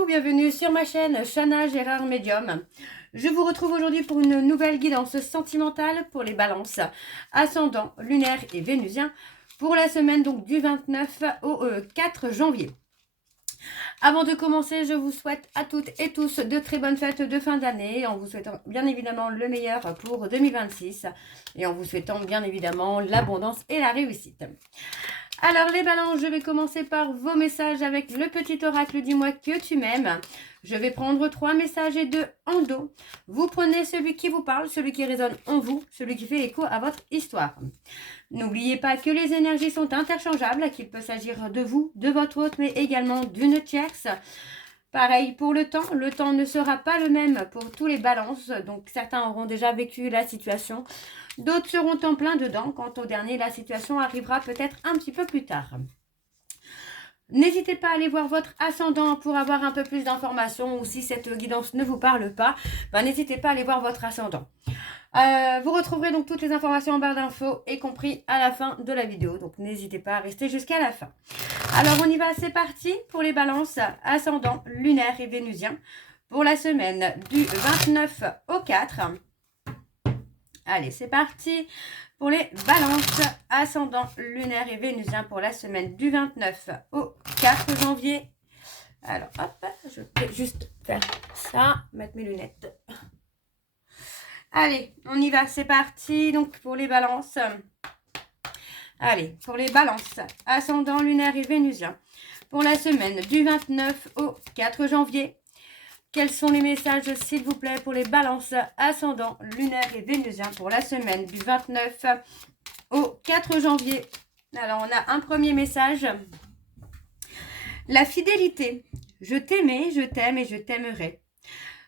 vous, bienvenue sur ma chaîne Chana Gérard Médium. Je vous retrouve aujourd'hui pour une nouvelle guidance sentimentale pour les balances, ascendant, lunaire et vénusien pour la semaine donc du 29 au 4 janvier. Avant de commencer, je vous souhaite à toutes et tous de très bonnes fêtes de fin d'année, en vous souhaitant bien évidemment le meilleur pour 2026 et en vous souhaitant bien évidemment l'abondance et la réussite. Alors les balances, je vais commencer par vos messages avec le petit oracle dis-moi que tu m'aimes. Je vais prendre 3 messages et 2 en dos. Vous prenez celui qui vous parle, celui qui résonne en vous, celui qui fait écho à votre histoire. N'oubliez pas que les énergies sont interchangeables, qu'il peut s'agir de vous, de votre hôte, mais également d'une tierce. Pareil pour le temps ne sera pas le même pour tous les balances, donc certains auront déjà vécu la situation, d'autres seront en plein dedans, quant au dernier, la situation arrivera peut-être un petit peu plus tard. N'hésitez pas à aller voir votre ascendant pour avoir un peu plus d'informations, ou si cette guidance ne vous parle pas, n'hésitez pas à aller voir votre ascendant. Vous retrouverez donc toutes les informations en barre d'infos, y compris à la fin de la vidéo, donc n'hésitez pas à rester jusqu'à la fin. Alors on y va, c'est parti pour les balances ascendant, lunaire et vénusien pour la semaine du 29 au 4. Allez, c'est parti pour les balances ascendant, lunaire et vénusien pour la semaine du 29 au 4 janvier. Alors hop, je vais juste faire ça, mettre mes lunettes. Allez, on y va, c'est parti donc pour les balances. Allez, pour les balances, ascendant, lunaire et vénusien, pour la semaine du 29 au 4 janvier. Quels sont les messages, s'il vous plaît, pour les balances, ascendant, lunaire et vénusien, pour la semaine du 29 au 4 janvier. Alors, on a un premier message. La fidélité. Je t'aimais, je t'aime et je t'aimerai.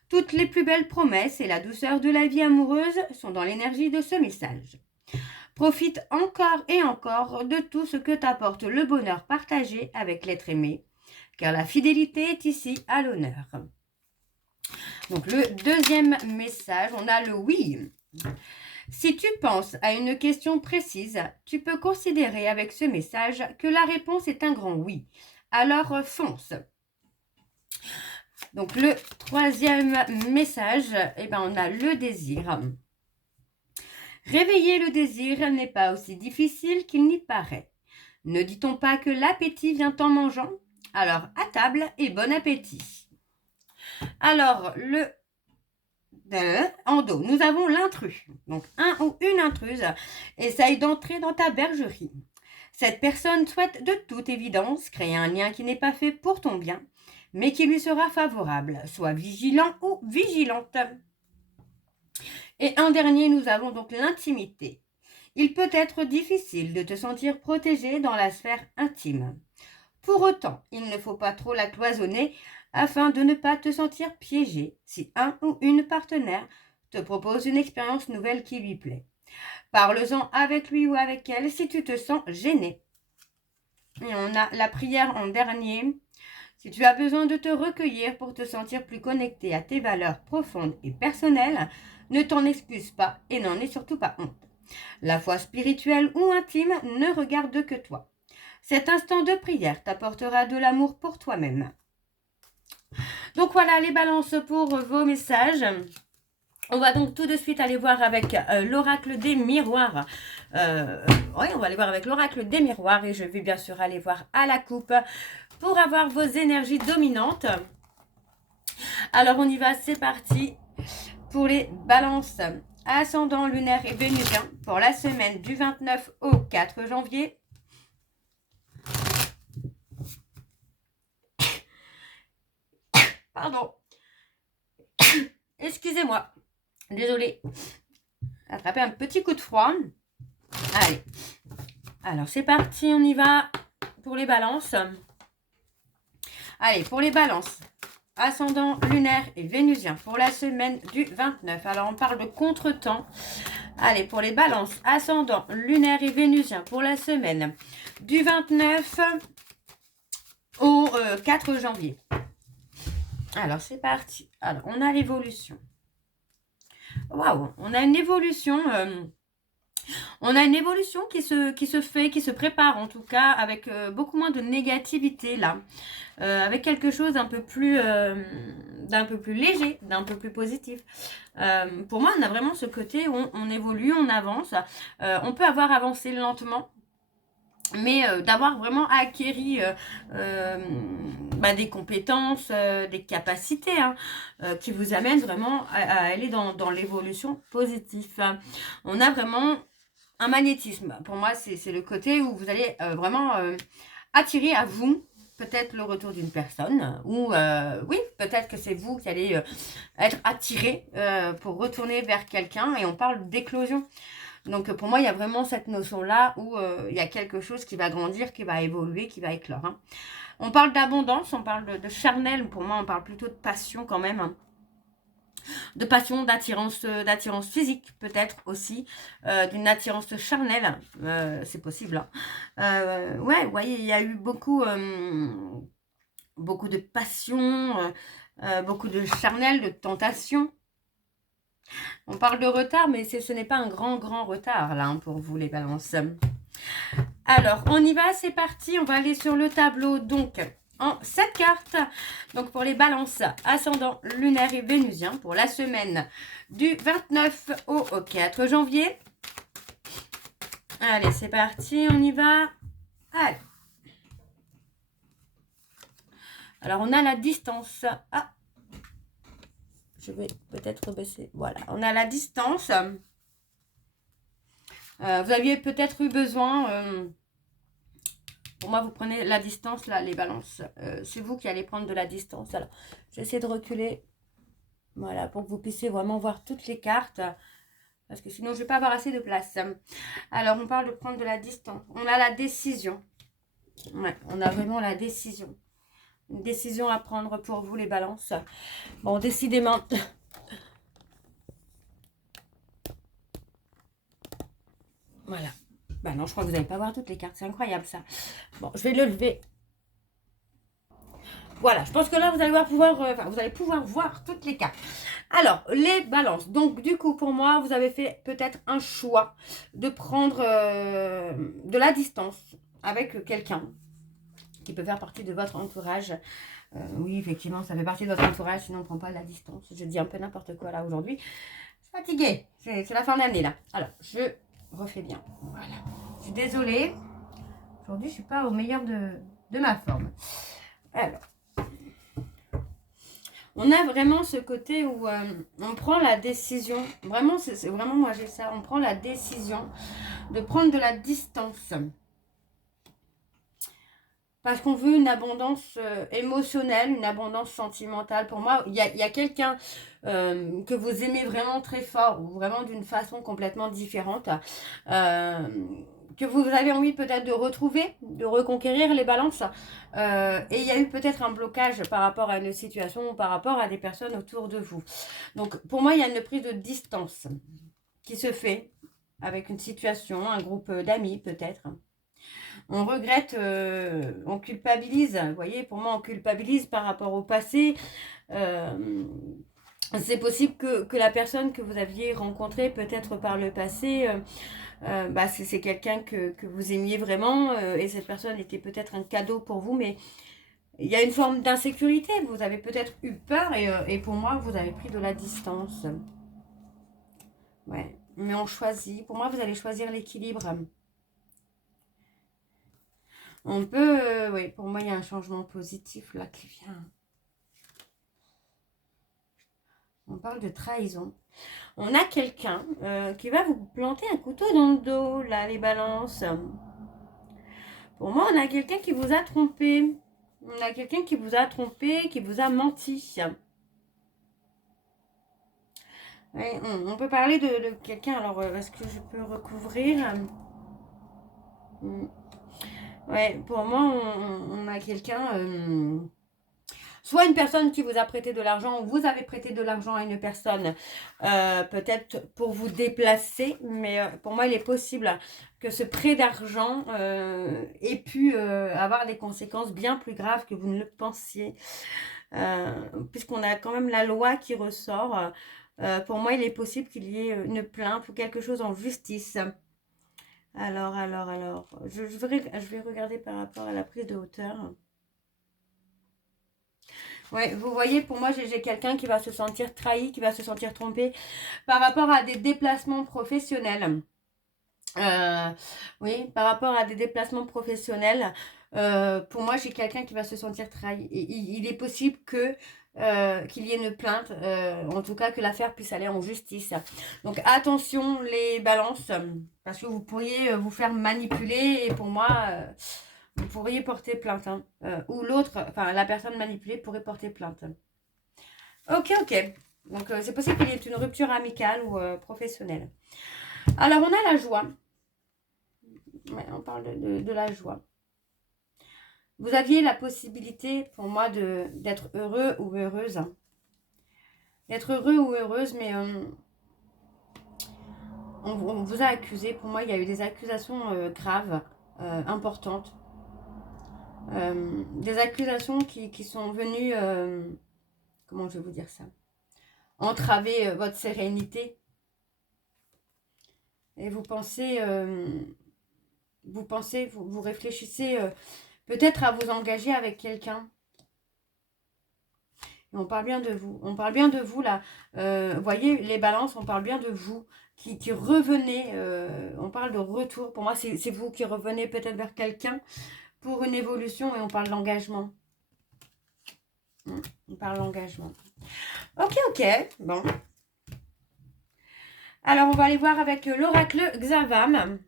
Toutes les plus belles promesses et la douceur de la vie amoureuse sont dans l'énergie de ce message. Profite encore et encore de tout ce que t'apporte le bonheur partagé avec l'être aimé, car la fidélité est ici à l'honneur. Donc le deuxième message, on a le oui. Si tu penses à une question précise, tu peux considérer avec ce message que la réponse est un grand oui. Alors fonce. Donc le troisième message, on a le désir. Réveiller le désir n'est pas aussi difficile qu'il n'y paraît. Ne dit-on pas que l'appétit vient en mangeant? Alors, à table et bon appétit. Alors, en dos, nous avons l'intrus. Donc, un ou une intruse essaye d'entrer dans ta bergerie. Cette personne souhaite de toute évidence créer un lien qui n'est pas fait pour ton bien, mais qui lui sera favorable. Sois vigilant ou vigilante. Et un dernier, nous avons donc l'intimité. Il peut être difficile de te sentir protégé dans la sphère intime. Pour autant, il ne faut pas trop la cloisonner afin de ne pas te sentir piégé si un ou une partenaire te propose une expérience nouvelle qui lui plaît. Parle-en avec lui ou avec elle si tu te sens gêné. Et on a la prière en dernier. Si tu as besoin de te recueillir pour te sentir plus connecté à tes valeurs profondes et personnelles, ne t'en excuse pas et n'en aie surtout pas honte. La foi spirituelle ou intime ne regarde que toi. Cet instant de prière t'apportera de l'amour pour toi-même. Donc voilà les balances pour vos messages. On va donc tout de suite aller voir avec l'oracle des miroirs. Oui, on va aller voir avec l'oracle des miroirs et je vais bien sûr aller voir à la coupe pour avoir vos énergies dominantes. Alors on y va, c'est parti pour les balances ascendant, lunaire et vénusien pour la semaine du 29 au 4 janvier. Pardon. Excusez-moi. Désolée. Attraper un petit coup de froid. Allez. Alors c'est parti, on y va pour les balances. Allez, pour les balances. Ascendant, lunaire et vénusien pour la semaine du 29. Alors on parle de contretemps. Allez, pour les balances, ascendant, lunaire et vénusien pour la semaine du 29 au 4 janvier. Alors, c'est parti. Alors, on a l'évolution. Waouh, on a une évolution. On a une évolution qui se fait, qui se prépare en tout cas, avec beaucoup moins de négativité là. Avec quelque chose d'un peu plus léger, d'un peu plus positif. Pour moi, on a vraiment ce côté où on évolue, on avance. On peut avoir avancé lentement, mais d'avoir vraiment acquéri des compétences, des capacités hein, qui vous amènent vraiment à aller dans l'évolution positive. On a vraiment un magnétisme. Pour moi, c'est le côté où vous allez vraiment attirer à vous peut-être le retour d'une personne ou oui, peut-être que c'est vous qui allez être attiré pour retourner vers quelqu'un et on parle d'éclosion. Donc pour moi, il y a vraiment cette notion-là où il y a quelque chose qui va grandir, qui va évoluer, qui va éclore. Hein. On parle d'abondance, on parle de charnel. Pour moi, on parle plutôt de passion quand même. Hein. De passion, d'attirance physique peut-être aussi, d'une attirance charnelle, c'est possible. Hein. Ouais, vous voyez, il y a eu beaucoup de passion, beaucoup de charnel, de tentation. On parle de retard, mais ce n'est pas un grand retard là hein, pour vous les balances. Alors, on y va, c'est parti. On va aller sur le tableau donc en 7 cartes. Donc, pour les balances ascendant lunaire et vénusien pour la semaine du 29 au 4 janvier. Allez, c'est parti, on y va. Allez. Alors, on a la distance. Ah, je vais peut-être baisser. Voilà, on a la distance. Vous aviez peut-être eu besoin... pour moi, vous prenez la distance, là, les balances. C'est vous qui allez prendre de la distance. Alors, je vais essayer de reculer. Voilà, pour que vous puissiez vraiment voir toutes les cartes. Parce que sinon, je ne vais pas avoir assez de place. Alors, on parle de prendre de la distance. On a la décision. Ouais, on a vraiment la décision. Une décision à prendre pour vous, les balances. Bon, décidément... Voilà. Bah non, je crois que vous n'allez pas voir toutes les cartes. C'est incroyable, ça. Bon, je vais le lever. Voilà, je pense que là, vous allez pouvoir voir toutes les cartes. Alors, les balances. Donc, du coup, pour moi, vous avez fait peut-être un choix de prendre de la distance avec quelqu'un qui peut faire partie de votre entourage. Oui, effectivement, ça fait partie de votre entourage, sinon on ne prend pas la distance. Je dis un peu n'importe quoi là aujourd'hui. Je suis fatiguée. C'est la fin de l'année là. Alors, je refais bien. Voilà. Je suis désolée. Aujourd'hui, je ne suis pas au meilleur de ma forme. Alors. On a vraiment ce côté où on prend la décision, vraiment, c'est vraiment moi j'ai ça, on prend la décision de prendre de la distance. Parce qu'on veut une abondance émotionnelle, une abondance sentimentale. Pour moi, il y a quelqu'un que vous aimez vraiment très fort, ou vraiment d'une façon complètement différente, que vous avez envie peut-être de retrouver, de reconquérir les balances. Et il y a eu peut-être un blocage par rapport à une situation, par rapport à des personnes autour de vous. Donc, pour moi, il y a une prise de distance qui se fait avec une situation, un groupe d'amis peut-être. On regrette, on culpabilise. Vous voyez, pour moi, on culpabilise par rapport au passé. C'est possible que la personne que vous aviez rencontrée peut-être par le passé, c'est quelqu'un que vous aimiez vraiment et cette personne était peut-être un cadeau pour vous, mais il y a une forme d'insécurité. Vous avez peut-être eu peur et pour moi, vous avez pris de la distance. Ouais, mais on choisit. Pour moi, vous allez choisir l'équilibre. On peut, oui, pour moi, il y a un changement positif là qui vient. On parle de trahison. On a quelqu'un qui va vous planter un couteau dans le dos, là, les balances. Pour moi, on a quelqu'un qui vous a trompé. On a quelqu'un qui vous a trompé, qui vous a menti. Oui, on peut parler de quelqu'un. Alors, est-ce que je peux recouvrir Ouais, pour moi, on a quelqu'un... soit une personne qui vous a prêté de l'argent, ou vous avez prêté de l'argent à une personne, peut-être pour vous déplacer, mais pour moi, il est possible que ce prêt d'argent ait pu avoir des conséquences bien plus graves que vous ne le pensiez, puisqu'on a quand même la loi qui ressort. Pour moi, il est possible qu'il y ait une plainte ou quelque chose en justice. Alors. Je vais regarder par rapport à la prise de hauteur. Ouais, vous voyez, pour moi, j'ai quelqu'un qui va se sentir trahi, qui va se sentir trompé par rapport à des déplacements professionnels. Oui, par rapport à des déplacements professionnels, pour moi, j'ai quelqu'un qui va se sentir trahi. Et il est possible que qu'il y ait une plainte, en tout cas que l'affaire puisse aller en justice. Donc attention les balances, parce que vous pourriez vous faire manipuler et pour moi, vous pourriez porter plainte. Hein. Ou l'autre, enfin la personne manipulée pourrait porter plainte. Ok. Donc c'est possible qu'il y ait une rupture amicale ou professionnelle. Alors on a la joie. Ouais, on parle de la joie. Vous aviez la possibilité, pour moi, d'être heureux ou heureuse. D'être heureux ou heureuse, mais on vous a accusé. Pour moi, il y a eu des accusations graves, importantes. Des accusations qui sont venues, comment je vais vous dire ça, entraver votre sérénité. Et vous pensez, vous réfléchissez peut-être à vous engager avec quelqu'un. Et on parle bien de vous. On parle bien de vous là. Vous voyez, les balances, on parle bien de vous qui revenez. On parle de retour. Pour moi, c'est vous qui revenez peut-être vers quelqu'un pour une évolution et on parle d'engagement. On parle d'engagement. Ok. Bon. Alors, on va aller voir avec l'oracle Xavam.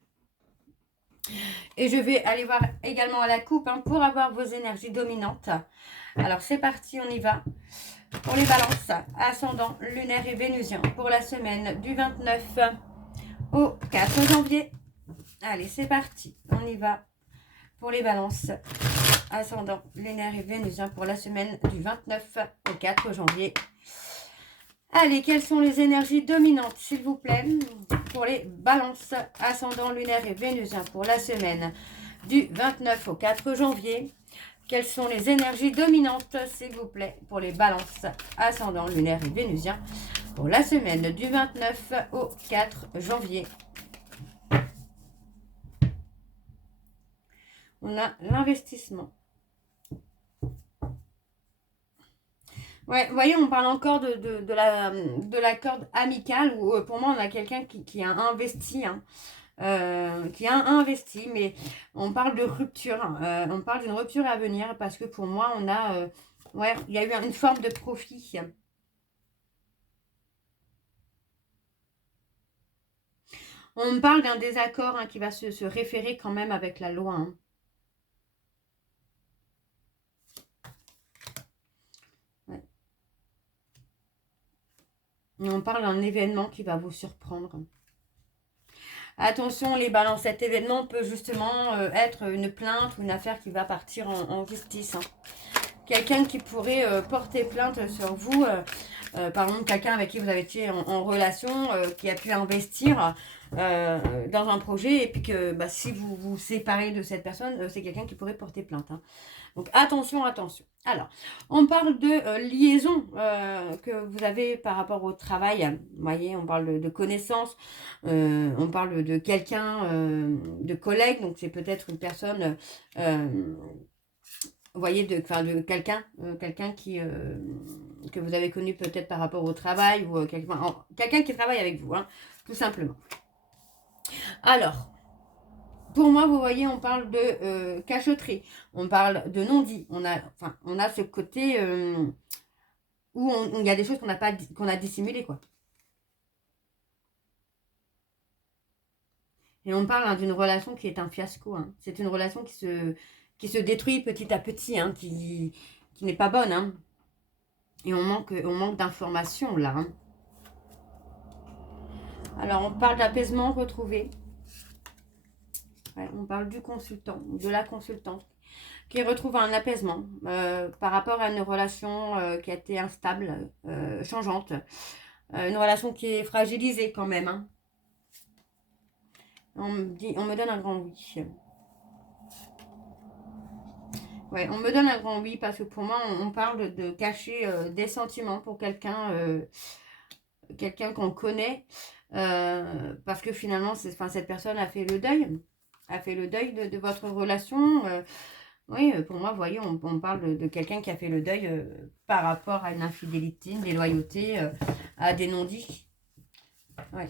Et je vais aller voir également à la coupe pour avoir vos énergies dominantes. Alors, c'est parti, on y va. Pour les balances, ascendant, lunaire et vénusien, pour la semaine du 29 au 4 janvier. Allez, c'est parti, on y va. Pour les balances, ascendant, lunaire et vénusien, pour la semaine du 29 au 4 janvier. Allez, quelles sont les énergies dominantes, s'il vous plaît, pour les balances, ascendant, lunaire et vénusien, pour la semaine du 29 au 4 janvier. Quelles sont les énergies dominantes, s'il vous plaît, pour les balances, ascendant, lunaire et vénusien, pour la semaine du 29 au 4 janvier. On a l'investissement. Ouais, vous voyez, on parle encore de la corde amicale, où pour moi, on a quelqu'un qui a investi, mais on parle de rupture, on parle d'une rupture à venir, parce que pour moi, on a, ouais, il y a eu une forme de profit. On me parle d'un désaccord qui va se référer quand même avec la loi. Ouais. Et on parle d'un événement qui va vous surprendre. Attention les balances, cet événement peut justement être une plainte ou une affaire qui va partir en justice. Quelqu'un qui pourrait porter plainte sur vous, par exemple quelqu'un avec qui vous avez été en relation, qui a pu investir dans un projet et puis que si vous vous séparez de cette personne, c'est quelqu'un qui pourrait porter plainte. Donc attention. Alors, on parle de liaison que vous avez par rapport au travail. Vous voyez, on parle de connaissances, on parle de quelqu'un, de collègue, donc c'est peut-être une personne, vous voyez, de quelqu'un que vous avez connu peut-être par rapport au travail ou quelqu'un qui travaille avec vous, tout simplement. Alors, pour moi, vous voyez, on parle de cachotterie, on parle de non-dit. On a ce côté où il y a des choses qu'on a dissimulées, quoi. Et on parle d'une relation qui est un fiasco. C'est une relation qui se détruit petit à petit, qui n'est pas bonne. Et on manque d'informations, là. Alors, on parle d'apaisement retrouvé. Ouais, on parle du consultant, de la consultante, qui retrouve un apaisement par rapport à une relation qui a été instable, changeante. Une relation qui est fragilisée quand même. On me donne un grand oui. Ouais, on me donne un grand oui parce que pour moi, on parle de cacher des sentiments pour quelqu'un qu'on connaît. Parce que finalement, cette personne a fait le deuil. A fait le deuil de votre relation. Oui, pour moi, vous voyez, on parle de quelqu'un qui a fait le deuil par rapport à une infidélité, une déloyauté, à des non-dits. Ouais.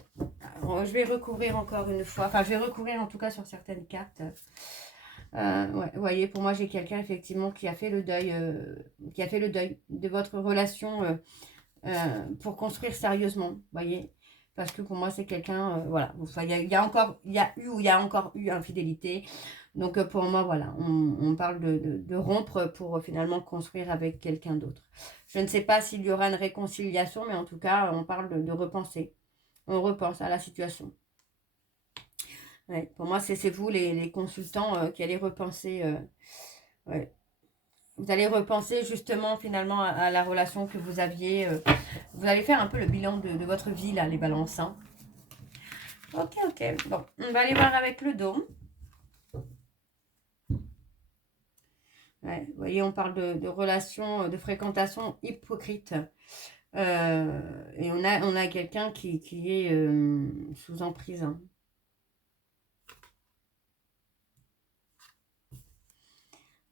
Alors, je vais recouvrir encore une fois. Enfin, je vais recouvrir en tout cas sur certaines cartes. Ouais, vous voyez, pour moi, j'ai quelqu'un effectivement qui a fait le deuil, de votre relation pour construire sérieusement. Vous voyez, parce que pour moi, c'est quelqu'un, voilà. Enfin, il y a encore eu infidélité. Donc, pour moi, voilà, on parle de rompre pour finalement construire avec quelqu'un d'autre. Je ne sais pas s'il y aura une réconciliation, mais en tout cas, on parle de repenser. On repense à la situation. Ouais, pour moi, c'est vous, les consultants, qui allez repenser. Ouais. Vous allez repenser justement finalement à la relation que vous aviez. Vous allez faire un peu le bilan de votre vie, là, les balances. Hein. Ok, ok. Bon, on va aller voir avec le dôme. Ouais, vous voyez, on parle de relations, de fréquentation hypocrite. Et on a quelqu'un qui est sous emprise. Hein.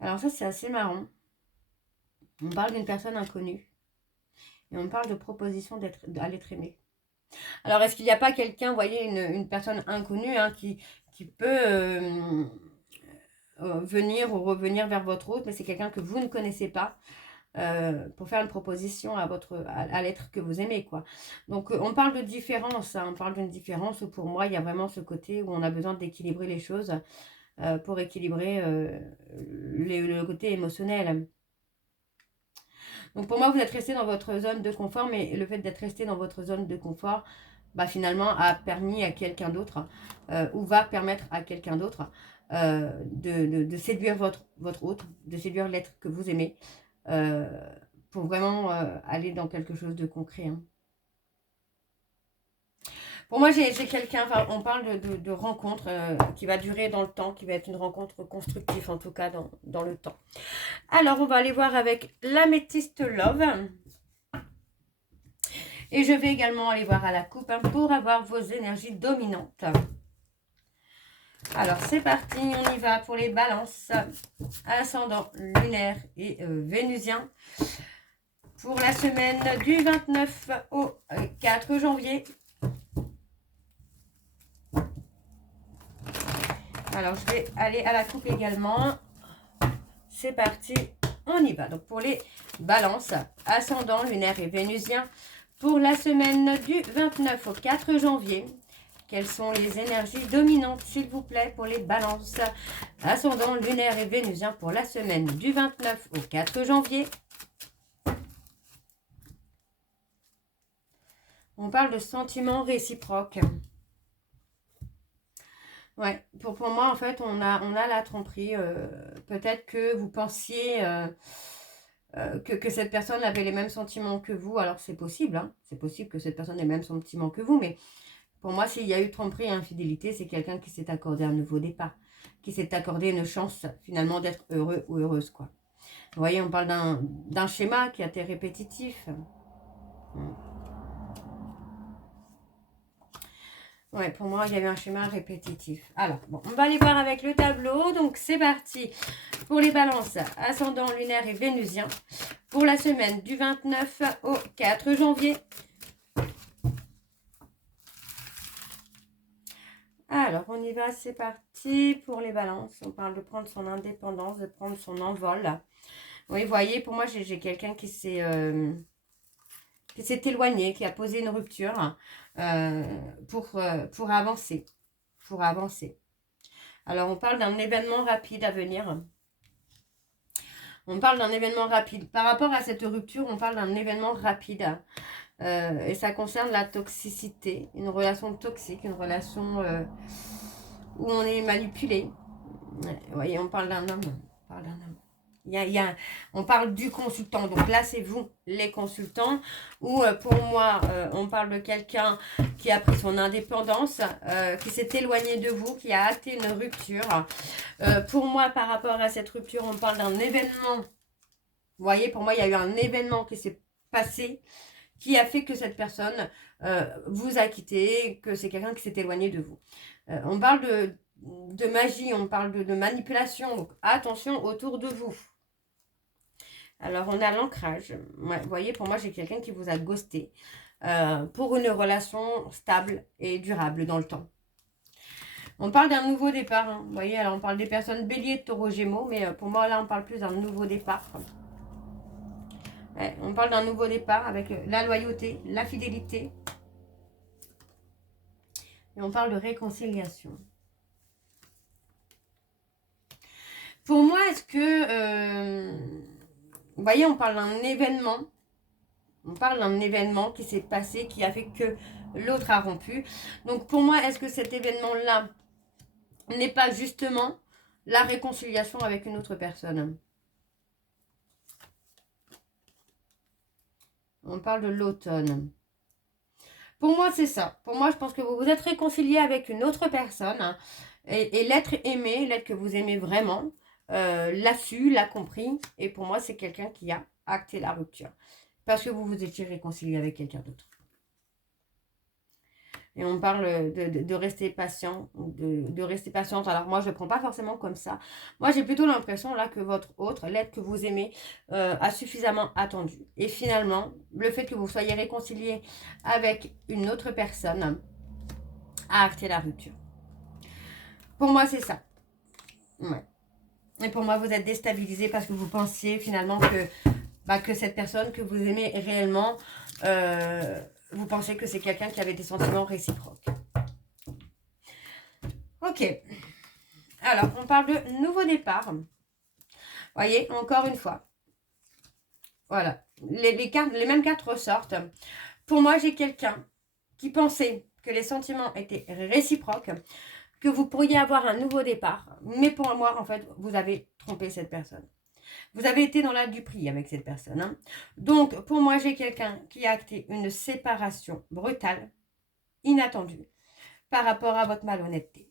Alors ça, c'est assez marrant. On parle d'une personne inconnue. Et on parle de proposition à l'être aimé. Alors, est-ce qu'il n'y a pas quelqu'un, vous voyez, une personne inconnue hein, qui peut venir ou revenir vers votre hôte, mais c'est quelqu'un que vous ne connaissez pas pour faire une proposition à l'être que vous aimez, quoi. Donc, on parle de différence, hein, on parle d'une différence où pour moi, il y a vraiment ce côté où on a besoin d'équilibrer les choses pour équilibrer le côté émotionnel. Donc pour moi, vous êtes resté dans votre zone de confort, mais le fait d'être resté dans votre zone de confort, bah, finalement, a permis à quelqu'un d'autre, ou va permettre à quelqu'un d'autre de séduire votre hôte, de séduire l'être que vous aimez, pour vraiment aller dans quelque chose de concret. Hein. Pour moi, j'ai quelqu'un, enfin, on parle de rencontre qui va durer dans le temps, qui va être une rencontre constructive, en tout cas dans le temps. Alors, on va aller voir avec l'améthyste Love. Et je vais également aller voir à la coupe hein, pour avoir vos énergies dominantes. Alors, c'est parti, on y va pour les balances. Ascendant lunaire et vénusien. Pour la semaine du 29 au 4 janvier. Alors, je vais aller à la coupe également. C'est parti, on y va. Donc, pour les balances, ascendant lunaire et vénusien. Pour la semaine du 29 au 4 janvier, quelles sont les énergies dominantes, s'il vous plaît, pour les balances ascendant lunaire et vénusien pour la semaine du 29 au 4 janvier. On parle de sentiments réciproques. Ouais, pour moi, en fait, on a la tromperie. Peut-être que vous pensiez que cette personne avait les mêmes sentiments que vous. Alors, c'est possible, hein. C'est possible que cette personne ait les mêmes sentiments que vous, mais pour moi, s'il y a eu tromperie et infidélité, c'est quelqu'un qui s'est accordé un nouveau départ, qui s'est accordé une chance, finalement, d'être heureux ou heureuse, quoi. Vous voyez, on parle d'un schéma qui a été répétitif. Ouais, pour moi, il y a eu un schéma répétitif. Alors, bon, on va aller voir avec le tableau. Donc, c'est parti pour les balances ascendant lunaire et vénusien pour la semaine du 29 au 4 janvier. Alors, on y va, c'est parti pour les balances. On parle de prendre son indépendance, de prendre son envol. Oui, vous voyez, pour moi, j'ai quelqu'un qui s'est éloigné, qui a posé une rupture pour avancer. Pour avancer. Alors, on parle d'un événement rapide à venir. On parle d'un événement rapide. Par rapport à cette rupture, on parle d'un événement rapide. Et ça concerne la toxicité. Une relation toxique, une relation où on est manipulé. Vous voyez, on parle d'un homme. On parle d'un homme. On parle du consultant, donc là c'est vous les consultants, ou pour moi on parle de quelqu'un qui a pris son indépendance, qui s'est éloigné de vous, qui a acté une rupture. Pour moi par rapport à cette rupture on parle d'un événement, vous voyez pour moi il y a eu un événement qui s'est passé, qui a fait que cette personne vous a quitté, que c'est quelqu'un qui s'est éloigné de vous. On parle de magie, on parle de manipulation, donc attention autour de vous. Alors, on a l'ancrage. Ouais, vous voyez, pour moi, j'ai quelqu'un qui vous a ghosté pour une relation stable et durable dans le temps. On parle d'un nouveau départ. Hein. Vous voyez, alors on parle des personnes bélier, taureau, gémeaux, mais pour moi, là, on parle plus d'un nouveau départ. Ouais, on parle d'un nouveau départ avec la loyauté, la fidélité. Et on parle de réconciliation. Pour moi, est-ce que... vous voyez, on parle d'un événement. On parle d'un événement qui s'est passé, qui a fait que l'autre a rompu. Donc, pour moi, est-ce que cet événement-là n'est pas justement la réconciliation avec une autre personne? On parle de l'automne. Pour moi, c'est ça. Pour moi, je pense que vous vous êtes réconcilié avec une autre personne. Hein, et l'être aimé, l'être que vous aimez vraiment, l'a su, l'a compris. Et pour moi, c'est quelqu'un qui a acté la rupture. Parce que vous vous étiez réconcilié avec quelqu'un d'autre. Et on parle de rester patient, de rester patiente. Alors moi, je ne prends pas forcément comme ça. Moi, j'ai plutôt l'impression là que votre autre, l'être que vous aimez, a suffisamment attendu. Et finalement, le fait que vous soyez réconcilié avec une autre personne a acté la rupture. Pour moi, c'est ça. Ouais. Et pour moi, vous êtes déstabilisé parce que vous pensiez finalement que cette personne que vous aimez réellement... vous pensez que c'est quelqu'un qui avait des sentiments réciproques. Ok. Alors, on parle de nouveau départ. Voyez, encore une fois. Voilà. Les mêmes cartes ressortent. Pour moi, j'ai quelqu'un qui pensait que les sentiments étaient réciproques, que vous pourriez avoir un nouveau départ. Mais pour moi, en fait, vous avez trompé cette personne. Vous avez été dans la duperie avec cette personne. Hein. Donc, pour moi, j'ai quelqu'un qui a acté une séparation brutale, inattendue, par rapport à votre malhonnêteté,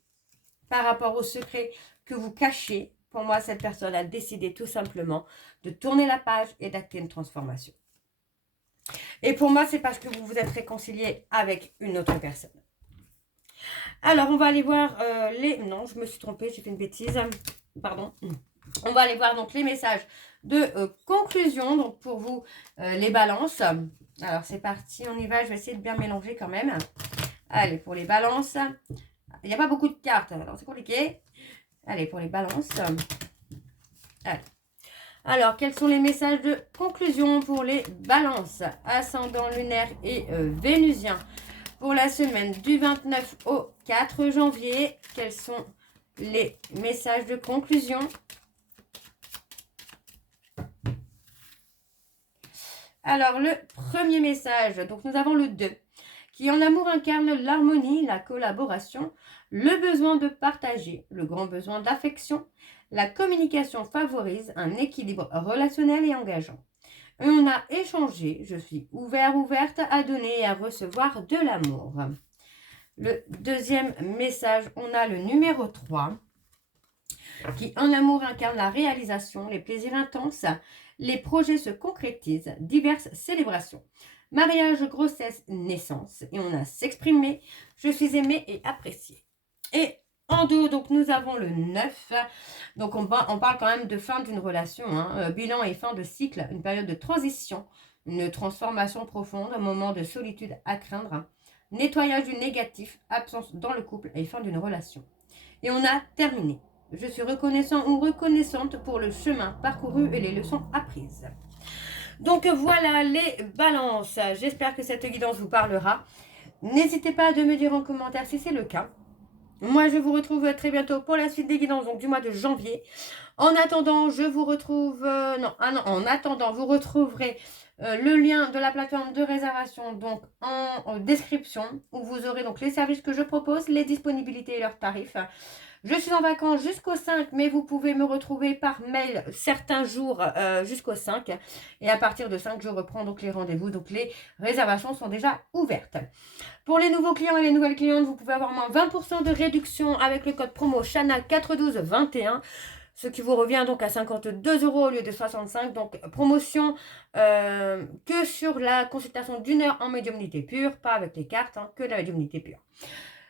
par rapport au secret que vous cachez. Pour moi, cette personne a décidé tout simplement de tourner la page et d'acter une transformation. Et pour moi, c'est parce que vous vous êtes réconcilié avec une autre personne. Alors, on va aller voir les... Non, je me suis trompée, j'ai fait une bêtise. Pardon. On va aller voir donc les messages de conclusion. Donc, pour vous, les balances. Alors, c'est parti, on y va. Je vais essayer de bien mélanger quand même. Allez, pour les balances. Il n'y a pas beaucoup de cartes, alors c'est compliqué. Allez, pour les balances. Allez. Alors, quels sont les messages de conclusion pour les balances, ascendant lunaire et vénusien pour la semaine du 29 au 4 janvier? Quels sont les messages de conclusion? Alors, le premier message, donc nous avons le 2, qui en amour incarne l'harmonie, la collaboration, le besoin de partager, le grand besoin d'affection. La communication favorise un équilibre relationnel et engageant. Et on a échangé, je suis ouverte à donner et à recevoir de l'amour. Le deuxième message, on a le numéro 3, qui en amour incarne la réalisation, les plaisirs intenses, les projets se concrétisent, diverses célébrations. Mariage, grossesse, naissance. Et on a s'exprimer, je suis aimée et appréciée. Et en 2, donc nous avons le 9. Donc on parle quand même de fin d'une relation. Hein. Bilan et fin de cycle, une période de transition, une transformation profonde, un moment de solitude à craindre. Nettoyage du négatif, absence dans le couple et fin d'une relation. Et on a terminé. Je suis reconnaissant ou reconnaissante pour le chemin parcouru et les leçons apprises. Donc voilà les balances. J'espère que cette guidance vous parlera. N'hésitez pas à me dire en commentaire si c'est le cas. Moi, je vous retrouve très bientôt pour la suite des guidances donc du mois de janvier. En attendant, je vous retrouve... en attendant, vous retrouverez le lien de la plateforme de réservation donc en description où vous aurez donc les services que je propose, les disponibilités et leurs tarifs. Je suis en vacances jusqu'au 5, mais vous pouvez me retrouver par mail certains jours jusqu'au 5. Et à partir de 5, je reprends donc les rendez-vous. Donc les réservations sont déjà ouvertes. Pour les nouveaux clients et les nouvelles clientes, vous pouvez avoir moins 20% de réduction avec le code promo Chana41221. ce qui vous revient donc à 52 € au lieu de 65. Donc promotion que sur la consultation d'1 heure en médiumnité pure, pas avec les cartes, hein, que la médiumnité pure.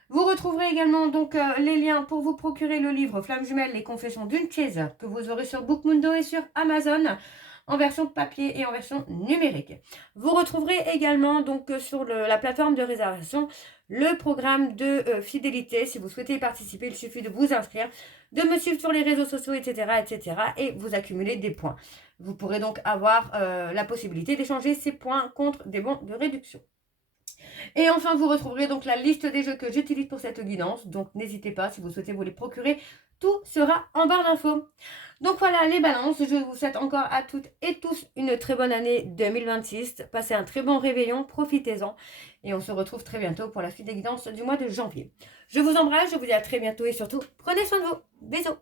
Vous retrouverez également donc les liens pour vous procurer le livre Flamme jumelle, les confessions d'une chaise, que vous aurez sur Bookmundo et sur Amazon, en version papier et en version numérique. Vous retrouverez également donc sur la plateforme de réservation le programme de fidélité. Si vous souhaitez y participer, il suffit de vous inscrire, de me suivre sur les réseaux sociaux, etc., etc. et vous accumulez des points. Vous pourrez donc avoir la possibilité d'échanger ces points contre des bons de réduction. Et enfin, vous retrouverez donc la liste des jeux que j'utilise pour cette guidance. Donc, n'hésitez pas, si vous souhaitez vous les procurer, tout sera en barre d'infos. Donc voilà les balances. Je vous souhaite encore à toutes et tous une très bonne année 2026. Passez un très bon réveillon, profitez-en. Et on se retrouve très bientôt pour la suite des guidances du mois de janvier. Je vous embrasse, je vous dis à très bientôt et surtout, prenez soin de vous. Bisous.